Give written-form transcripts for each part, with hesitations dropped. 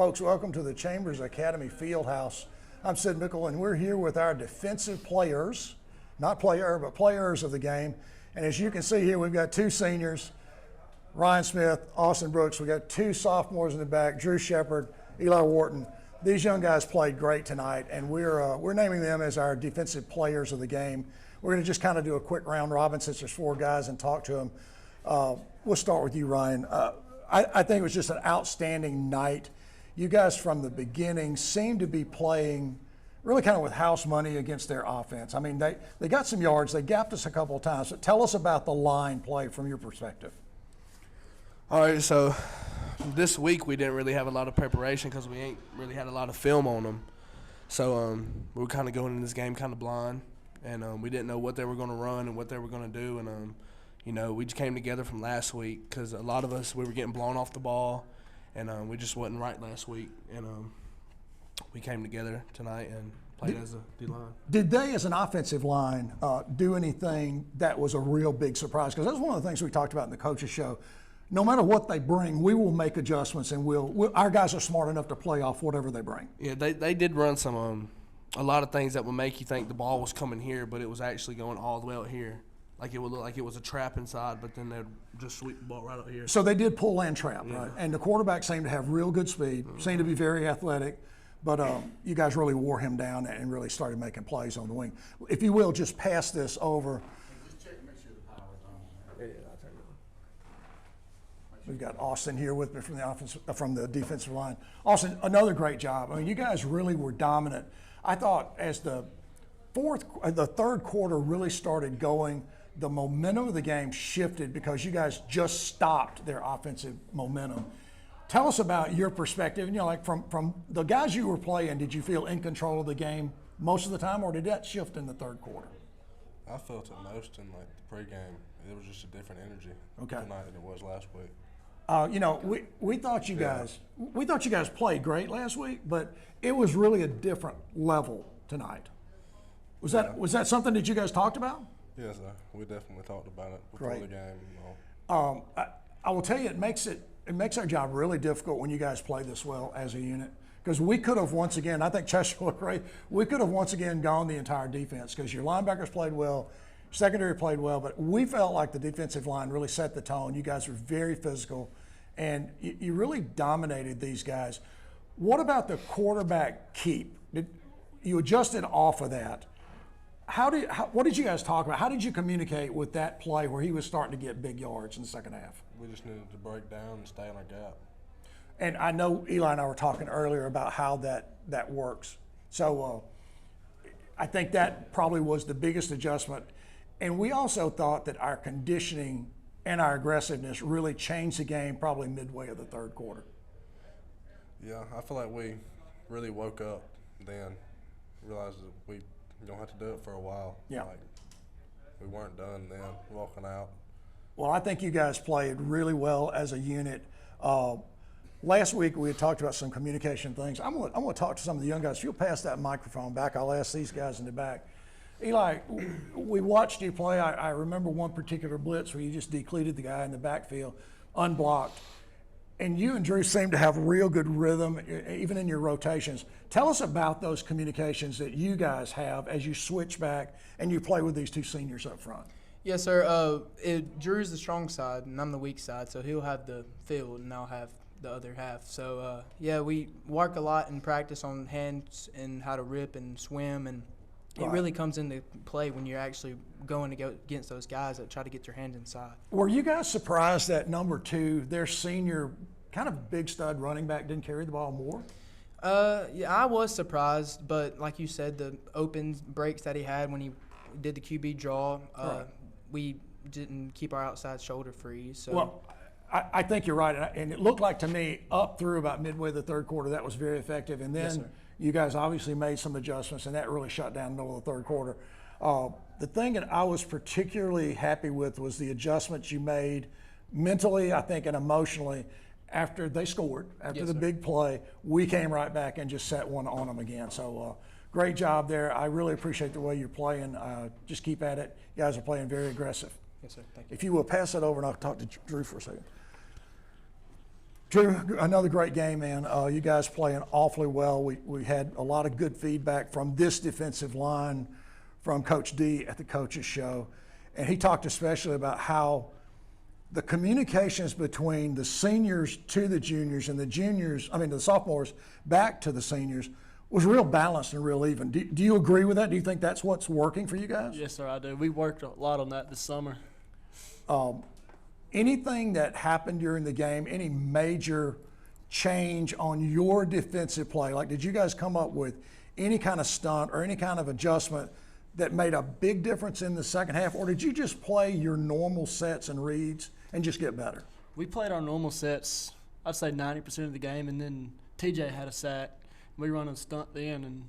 Folks, welcome to the Chambers Academy Fieldhouse. I'm Sid Mickle, and we're here with our defensive players, not player, but players of the game. And as you can see here, we've got two seniors, Ryan Smith, Austin Brooks. We've got two sophomores in the back, Drew Shepard, Eli Wharton. These young guys played great tonight, and we're naming them as our defensive players of the game. We're going to just kind of do a quick round robin since there's four guys and talk to them. We'll start with you, Ryan. I think it was just an outstanding night. You guys from the beginning seemed to be playing really kind of with house money against their offense. I mean, they got some yards. They gapped us a couple of times. But tell us about the line play from your perspective. All right, so this week we didn't really have a lot of preparation because we ain't really had a lot of film on them. So we were kind of going in this game kind of blind, and we didn't know what they were going to run and what they were going to do. And, we just came together from last week because a lot of us, we were getting blown off the ball, and we just wasn't right last week. And we came together tonight and played as a D-line. Did they, as an offensive line, do anything that was a real big surprise? Because that's one of the things we talked about in the coaches show. No matter what they bring, we will make adjustments, and our guys are smart enough to play off whatever they bring. Yeah, they did run a lot of things that would make you think the ball was coming here, but it was actually going all the way out here. Like it would look like it was a trap inside, but then they'd just sweep the ball right out here. So they did pull and trap, right? And the quarterback seemed to have real good speed, seemed to be very athletic, but you guys really wore him down and really started making plays on the wing. If you will, just pass this over. Just check and make sure the power's on. Yeah, I'll turn it We've got Austin here with me from the defensive line. Austin, another great job. I mean, you guys really were dominant. I thought as the third quarter really started going, the momentum of the game shifted because you guys just stopped their offensive momentum. Tell us about your perspective. Like from the guys you were playing, did you feel in control of the game most of the time, or did that shift in the third quarter? I felt it most in the pregame. It was just a different energy tonight than it was last week. We thought you guys played great last week, but it was really a different level tonight. Was that something that you guys talked about? Yes, sir. We definitely talked about it before the game. I will tell you, it makes our job really difficult when you guys play this well as a unit, because we could have once again, I think Chester looked great, we could have once again gone the entire defense because your linebackers played well, secondary played well, but we felt like the defensive line really set the tone. You guys were very physical, and you really dominated these guys. What about the quarterback keep? You adjusted off of that. What did you guys talk about? How did you communicate with that play where he was starting to get big yards in the second half? We just needed to break down and stay in our gap. And I know Eli and I were talking earlier about how that works. So I think that probably was the biggest adjustment. And we also thought that our conditioning and our aggressiveness really changed the game probably midway of the third quarter. Yeah, I feel like we really woke up then, realized that we don't have to do it for a while. Yeah. Like, we weren't done then, walking out. Well, I think you guys played really well as a unit. Last week we had talked about some communication things. I'm going to talk to some of the young guys. If you'll pass that microphone back, I'll ask these guys in the back. Eli, we watched you play. I remember one particular blitz where you just decleated the guy in the backfield, unblocked. And you and Drew seem to have real good rhythm, even in your rotations. Tell us about those communications that you guys have as you switch back and you play with these two seniors up front. Yes, sir. Drew's the strong side, and I'm the weak side, so he'll have the field, and I'll have the other half. So, we work a lot in practice on hands and how to rip and swim, and it really comes into play when you're actually going to go against those guys that try to get your hand inside. Were you guys surprised that number two, their senior kind of big stud running back, didn't carry the ball more? Yeah, I was surprised, but like you said, the open breaks that he had when he did the QB draw, we didn't keep our outside shoulder free. So. Well, I think you're right, and it looked like to me up through about midway of the third quarter that was very effective, and then you guys obviously made some adjustments, and that really shut down the middle of the third quarter. The thing that I was particularly happy with was the adjustments you made mentally, I think, and emotionally. After they scored, after the big play, we came right back and just set one on them again. So great job there. I really appreciate the way you're playing. Just keep at it. You guys are playing very aggressive. Yes, sir. Thank you. If you will pass it over, and I'll talk to Drew for a second. Drew, another great game, man. You guys playing awfully well. We had a lot of good feedback from this defensive line from Coach D at the coaches show. And he talked especially about how the communications between the seniors to the juniors and the sophomores back to the seniors was real balanced and real even. Do you agree with that? Do you think that's what's working for you guys? Yes, sir, I do. We worked a lot on that this summer. Anything that happened during the game, any major change on your defensive play? Like, did you guys come up with any kind of stunt or any kind of adjustment that made a big difference in the second half, or did you just play your normal sets and reads and just get better? We played our normal sets, I'd say 90% of the game, and then TJ had a sack. We run a stunt then, and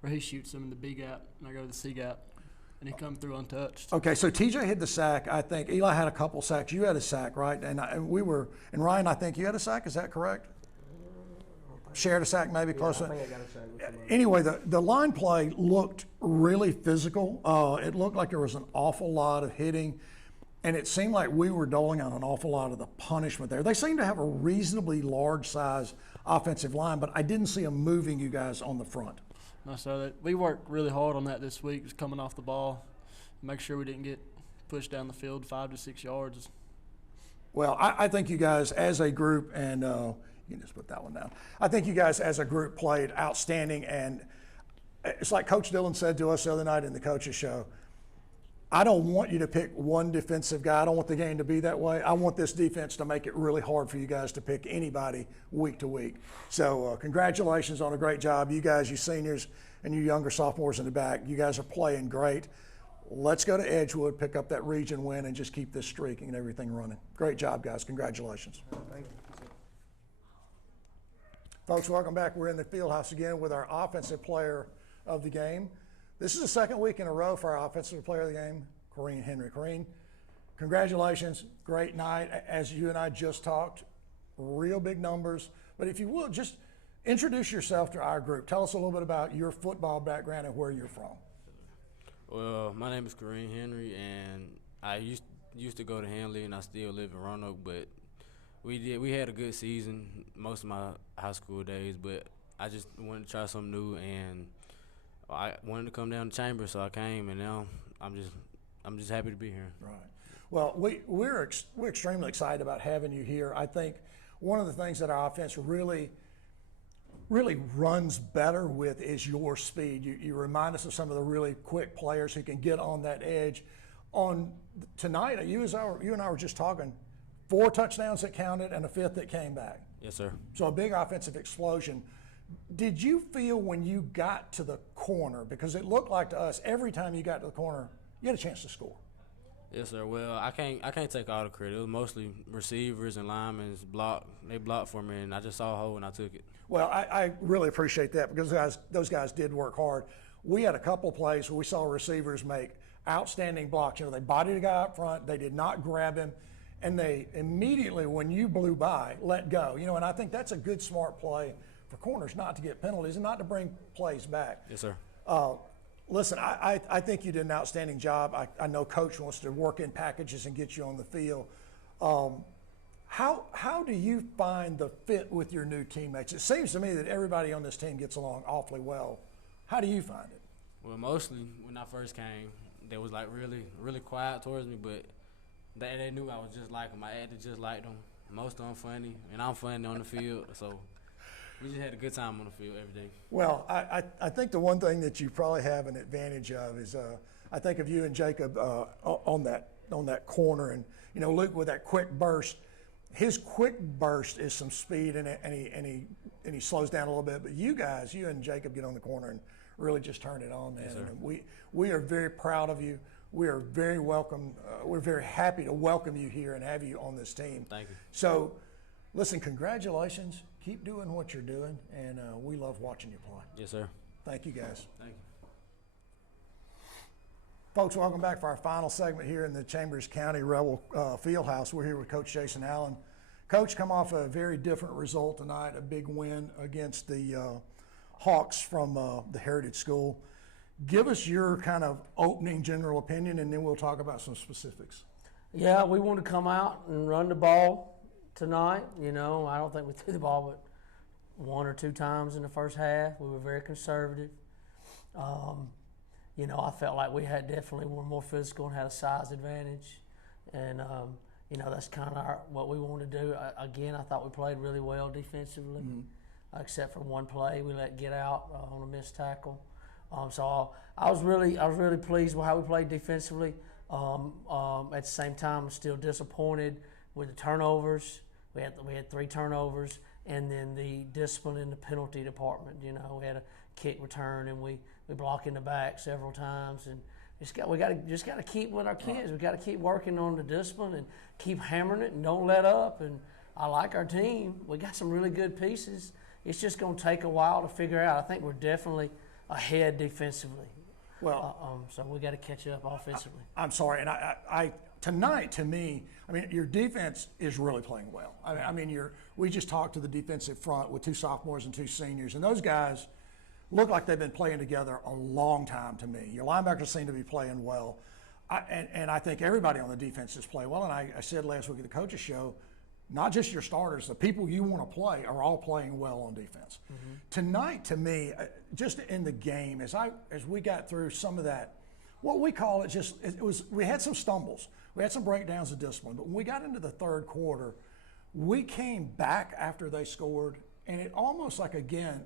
where he shoots them in the B gap, and I go to the C gap, and he come through untouched. Okay, so TJ hit the sack. I think Eli had a couple sacks. You had a sack, right? And Ryan, I think you had a sack. Is that correct? Shared a sack, maybe close to. Anyway, the line play looked really physical. It looked like there was an awful lot of hitting, and it seemed like we were doling out an awful lot of the punishment there. They seemed to have a reasonably large size offensive line, but I didn't see them moving you guys on the front. No, sir. We worked really hard on that this week, just coming off the ball, make sure we didn't get pushed down the field 5 to 6 yards. Well, I think you guys as a group, and you can just put that one down. I think you guys as a group played outstanding, and it's like Coach Dillon said to us the other night in the coaches show, I don't want you to pick one defensive guy. I don't want the game to be that way. I want this defense to make it really hard for you guys to pick anybody week to week. So congratulations on a great job. You guys, you seniors and you younger sophomores in the back, you guys are playing great. Let's go to Edgewood, pick up that region win, and just keep this streaking and everything running. Great job, guys. Congratulations. Thank you. Folks, welcome back. We're in the field house again with our offensive player of the game. This is the second week in a row for our offensive player of the game, Corrine Henry. Corrine, congratulations. Great night. As you and I just talked, real big numbers. But if you will, just introduce yourself to our group. Tell us a little bit about your football background and where you're from. Well, my name is Corrine Henry, and I used to go to Hanley, and I still live in Roanoke. But we had a good season most of my high school days. But I just wanted to try something new, and I wanted to come down to Chambers, so I came, and now I'm just happy to be here. Right. Well, we're extremely excited about having you here. I think one of the things that our offense really runs better with is your speed. You remind us of some of the really quick players who can get on that edge. On tonight, you and I were just talking, 4 touchdowns that counted and a 5th that came back. Yes, sir. So a big offensive explosion. Did you feel when you got to the corner, because it looked like to us every time you got to the corner, you had a chance to score? Yes, sir. Well, I can't take all the credit. It was mostly receivers and linemen They blocked for me, and I just saw a hole and I took it. Well, I really appreciate that because those guys did work hard. We had a couple of plays where we saw receivers make outstanding blocks. You know, they bodied a guy up front, they did not grab him, and they immediately, when you blew by, let go. You know, and I think that's a good, smart play for corners, not to get penalties and not to bring plays back. Yes, sir. Listen, I think you did an outstanding job. I know Coach wants to work in packages and get you on the field. How do you find the fit with your new teammates? It seems to me that everybody on this team gets along awfully well. How do you find it? Well, mostly when I first came, they was like really quiet towards me, but they knew I was just like them. I acted just like them. Most of them funny, and I'm funny on the field, so we just had a good time on the field every day. Well, I think the one thing that you probably have an advantage of is I think of you and Jacob on that corner, and you know Luke with that quick burst. His quick burst is some speed and he slows down a little bit. But you guys, you and Jacob get on the corner and really just turn it on, man. Yes, and we are very proud of you. We are very welcome. We're very happy to welcome you here and have you on this team. Thank you. So, listen, congratulations. Keep doing what you're doing, and we love watching you play. Yes, sir. Thank you, guys. Thank you. Folks, welcome back for our final segment here in the Chambers County Rebel Fieldhouse. We're here with Coach Jason Allen. Coach, come off a very different result tonight, a big win against the Hawks from the Heritage School. Give us your kind of opening general opinion, and then we'll talk about some specifics. Yeah, we want to come out and run the ball, tonight. You know, I don't think we threw the ball but one or two times in the first half. We were very conservative. You know, I felt like we had definitely were more physical and had a size advantage, and you know, that's kind of what we wanted to do. Again, I thought we played really well defensively, except for one play we let get out on a missed tackle. So I was really pleased with how we played defensively. At the same time, I'm still disappointed with the turnovers. We had 3 turnovers, and then the discipline in the penalty department. You know, we had a kick return, and we blocked in the back several times, and we got to keep with our kids. We got to keep working on the discipline and keep hammering it and don't let up. And I like our team. We got some really good pieces. It's just going to take a while to figure out. I think we're definitely ahead defensively. Well, so we got to catch up offensively. I'm sorry, and I tonight, to me, I mean, your defense is really playing well. I mean, we just talked to the defensive front with 2 sophomores and 2 seniors, and those guys look like they've been playing together a long time to me. Your linebackers seem to be playing well, and I think everybody on the defense is playing well. And I said last week at the coaches show, not just your starters, the people you want to play are all playing well on defense. Tonight, to me, just in the game, as we got through some of that, what we call it, we had some stumbles, we had some breakdowns of discipline, but when we got into the third quarter, we came back after they scored, and it almost like, again,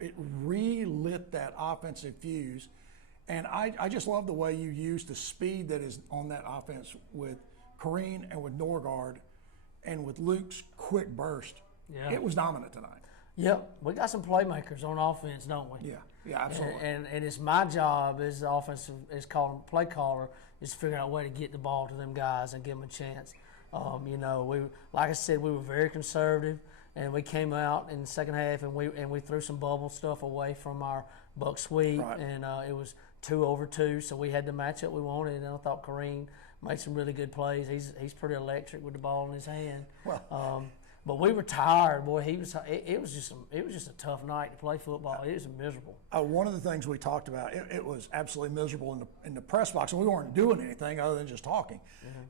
it relit that offensive fuse. And I just love the way you use the speed that is on that offense with Kareem and with Norgard and with Luke's quick burst. Yeah. It was dominant tonight. Yep, we got some playmakers on offense, don't we? Yeah, absolutely. And it's my job as the offensive, play caller, is to figure out a way to get the ball to them guys and give them a chance. You know, like I said, we were very conservative, and we came out in the second half and we threw some bubble stuff away from our buck sweep, Right. and it was 2 over 2, so we had the matchup we wanted. And I thought Kareem made some really good plays. He's pretty electric with the ball in his hand. Well, but we were tired, boy. It was just a tough night to play football. It was miserable. one of the things we talked about, it was absolutely miserable in the press box, and we weren't doing anything other than just talking.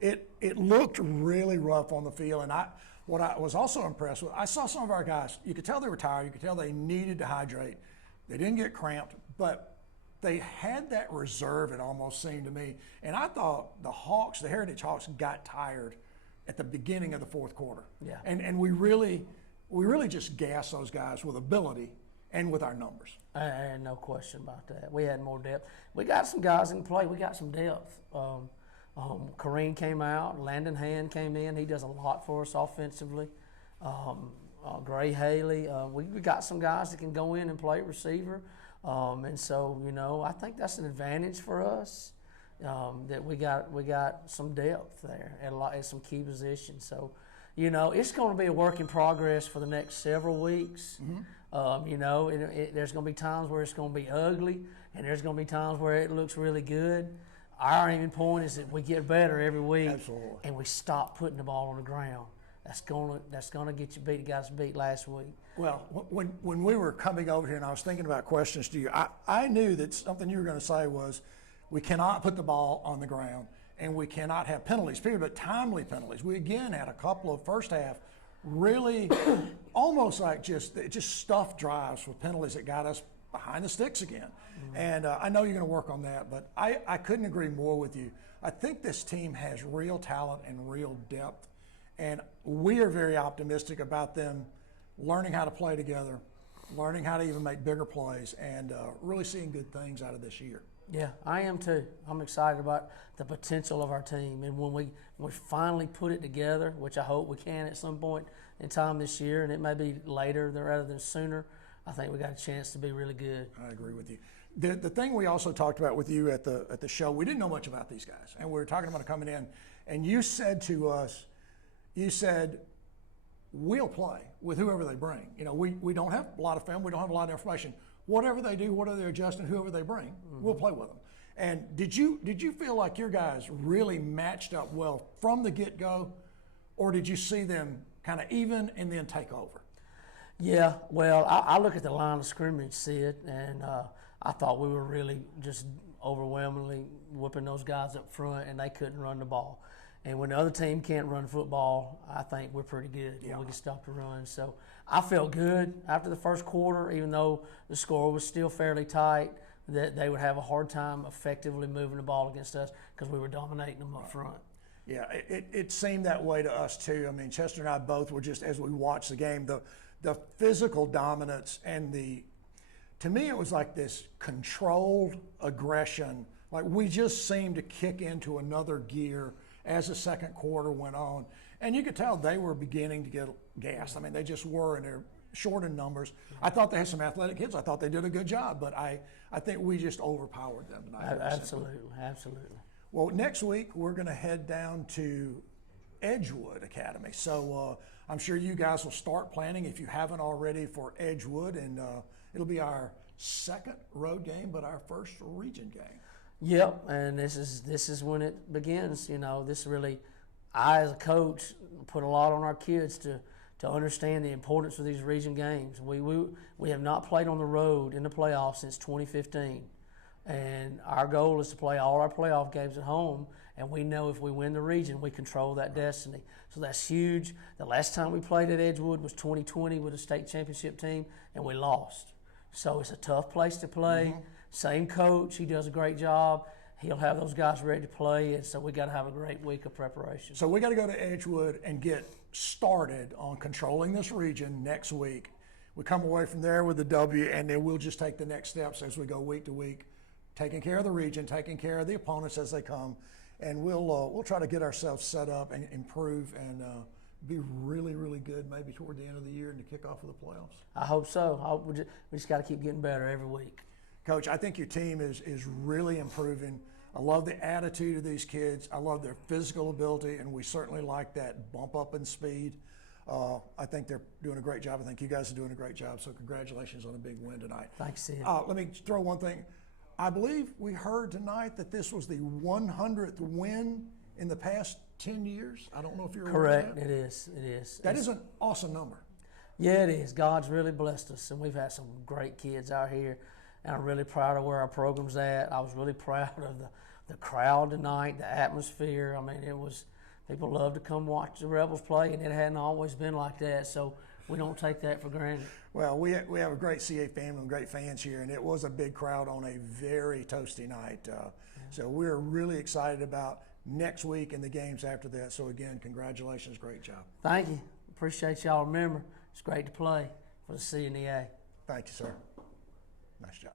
It looked really rough on the field, and what I was also impressed with, I saw some of our guys, you could tell they were tired, you could tell they needed to hydrate. They didn't get cramped, but they had that reserve, it almost seemed to me. And I thought the Heritage Hawks got tired at the beginning of the fourth quarter. Yeah. And we really just gassed those guys with ability and with our numbers. And no question about that. We had more depth. We got some guys in play. We got some depth. Kareem came out. Landon Hand came in. He does a lot for us offensively. Gray Haley. We got some guys that can go in and play receiver. And so, you know, I think that's an advantage for us, that we got some depth there at some key positions. So, you know, it's going to be a work in progress for the next several weeks. You know, there's going to be times where it's going to be ugly, and there's going to be times where it looks really good. Our aiming point is that we get better every week, Absolutely. and we stop putting the ball on the ground. That's gonna get you beat. Got us beat last week. Well, when we were coming over here and I was thinking about questions to you, I knew that something you were going to say was we cannot put the ball on the ground and we cannot have penalties, period, but timely penalties. We again had a couple of first half really almost like just stuffed drives with penalties that got us behind the sticks again. And I know you're going to work on that, but I couldn't agree more with you. I think this team has real talent and real depth, and we are very optimistic about them learning how to play together, learning how to even make bigger plays, and really seeing good things out of this year. Yeah, I am too. I'm excited about the potential of our team, and when we finally put it together, which I hope we can at some point in time this year, and it may be later rather than sooner, I think we got a chance to be really good. I agree with you. The thing we also talked about with you at the show, we didn't know much about these guys, and we were talking about it coming in, and you said to us, we'll play with whoever they bring. You know, we don't have a lot of film, we don't have a lot of information. Whatever they do, whatever they adjust, and whoever they bring, we'll play with them. And did you feel like your guys really matched up well from the get-go, or did you see them kind of even and then take over? Yeah, well, I look at the line of scrimmage, see it, and I thought we were really just overwhelmingly whipping those guys up front, and they couldn't run the ball. And when the other team can't run football, I think we're pretty good. Yeah. We can stop the run. So I felt good after the first quarter, even though the score was still fairly tight, that they would have a hard time effectively moving the ball against us because we were dominating them up front. Yeah, it seemed that way to us too. I mean, Chester and I both were just, as we watched the game, the physical dominance and to me it was like this controlled aggression. Like we just seemed to kick into another gear as the second quarter went on. And you could tell they were beginning to get gassed. I mean, they just were, and they're short in numbers. I thought they had some athletic kids. I thought they did a good job, but I think we just overpowered them tonight. Absolutely. Well, next week we're going to head down to Edgewood Academy. So I'm sure you guys will start planning, if you haven't already, for Edgewood, and it'll be our second road game, but our first region game. Yep, and this is when it begins. You know, this really, I as a coach put a lot on our kids to understand the importance of these region games. We have not played on the road in the playoffs since 2015, and our goal is to play all our playoff games at home. And we know if we win the region, we control that destiny. So that's huge. The last time we played at Edgewood was 2020 with a state championship team, and we lost. So it's a tough place to play. Mm-hmm. Same coach, he does a great job. He'll have those guys ready to play, and so we got to have a great week of preparation. So we got to go to Edgewood and get started on controlling this region next week. We come away from there with the W, and then we'll just take the next steps as we go week to week, taking care of the region, taking care of the opponents as they come, and we'll try to get ourselves set up and improve and be really, really good maybe toward the end of the year and to kick off with the playoffs. I hope so. We just got to keep getting better every week. Coach, I think your team is really improving. I love the attitude of these kids. I love their physical ability, and we certainly like that bump up in speed. I think they're doing a great job. I think you guys are doing a great job, so congratulations on a big win tonight. Thanks, Sid. Let me throw one thing. I believe we heard tonight that this was the 100th win in the past 10 years. I don't know if you're aware Correct. of that. It is. That is an awesome number. Yeah, it is. God's really blessed us, and we've had some great kids out here, and I'm really proud of where our program's at. I was really proud of the crowd tonight, the atmosphere. I mean, it was, people love to come watch the Rebels play, and it hadn't always been like that, so we don't take that for granted. Well, we have a great CA family and great fans here, and it was a big crowd on a very toasty night. So we're really excited about next week and the games after that. So again, congratulations, great job. Thank you. Appreciate y'all. Remember, it's great to play for the C and the A. Thank you, sir. Nice job.